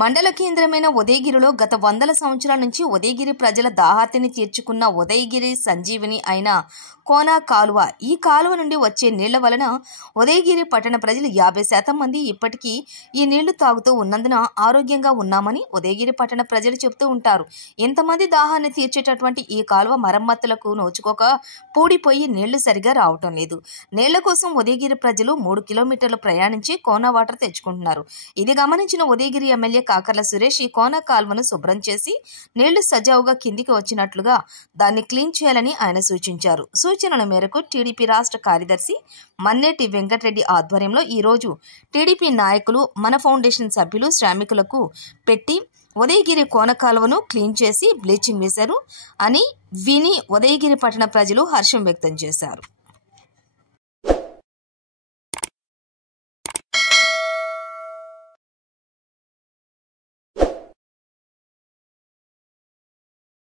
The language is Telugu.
మండల కేంద్రమైన ఉదయగిరిలో గత 100 సంవత్సరాల నుంచి ఉదయగిరి ప్రజల దాహార్తిని తీర్చుకున్న ఉదయగిరి సంజీవిని అయిన కోన కాలువ. ఈ కాలువ నుండి వచ్చే నీళ్ల వలన ఉదయగిరి పట్టణ ప్రజలు 50% మంది ఇప్పటికీ ఈ నీళ్లు తాగుతూ ఉన్నందున ఆరోగ్యంగా ఉన్నామని ఉదయగిరి పట్టణ ప్రజలు చెబుతూ ఉంటారు. ఇంతమంది దాహాన్ని తీర్చేటటువంటి ఈ కాలువ మరమ్మతులకు నోచుకోక పూడిపోయి నీళ్లు సరిగా రావటం లేదు. నీళ్ల కోసం ఉదయగిరి ప్రజలు 3 కిలోమీటర్లు ప్రయాణించి కోన వాటర్ తెచ్చుకుంటున్నారు. ఇది గమనించిన ఉదయగిరి ఎమ్మెల్యే కాకర్ల సురేష్ ఈ కోన కాల్వను శుభ్రం చేసి నీళ్లు సజావుగా కిందికి వచ్చినట్లుగా దాన్ని క్లీన్ చేయాలని ఆయన సూచించారు. సూచనల మేరకు టీడీపీ రాష్ట్ర కార్యదర్శి మన్నేటి వెంకటరెడ్డి ఆధ్వర్యంలో ఈ రోజు టీడీపీ నాయకులు, మన ఫౌండేషన్ సభ్యులు శ్రామికులకు పెట్టి ఉదయగిరి కోన కాలువను క్లీన్ చేసి బ్లీచింగ్ వేశారు అని విని ఉదయగిరి పట్టణ ప్రజలు హర్షం వ్యక్తం చేశారు.